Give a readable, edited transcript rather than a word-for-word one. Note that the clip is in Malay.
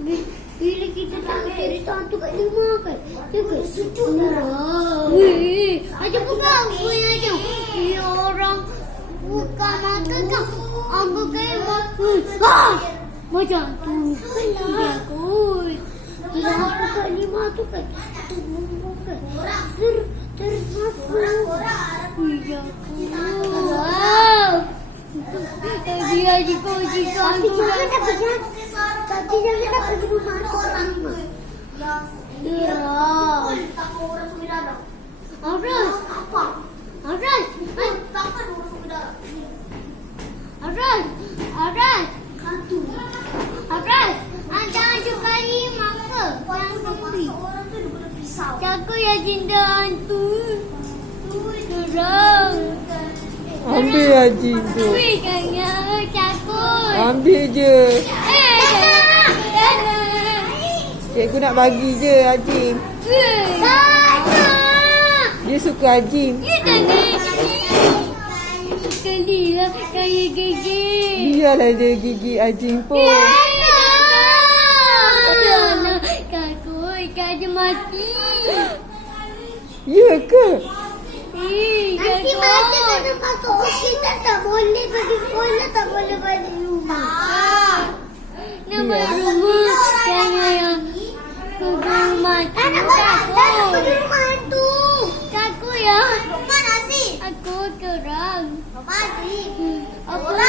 Bila kita tengok cerita hantu kat rumah kan, dia seram. Weh, ada pegang pun ada. Dia orang buka mata kan, ambil kain mata. Macam tu. Dia kot. Bila aku kat rumah tu kan, terbuka. Terus masuk. Dia kot. Dia jika tapi jangan nak pergi rumah orang. Ya. Aras. Apa? Aras. Takkan orang sudah. Aras. Hantu. Aras. Anda juga ni maka orang sendiri. Orang tu boleh pisau. Jaga ya cinta hantu. Serang. Ambil Haji tu. Wih, kaya takut. Ambil je. Jangan. Cikgu nak bagi je Haji. Jangan. Dia suka Haji. Ya tadi. Sekali lah kaya gigi. Biarlah dia gigi Haji pun. Jangan. Takut kaya mati. Ya ke? Nanti mati kena masuk hospital, tak boleh pergi sekolah, tak boleh balik rumah. Nak balik rumah, jangan yang pergi rumah tu. Tak nak pergi rumah tu. Takut ya. Rumah nasi. Aku kerang. Apa sih? Apa?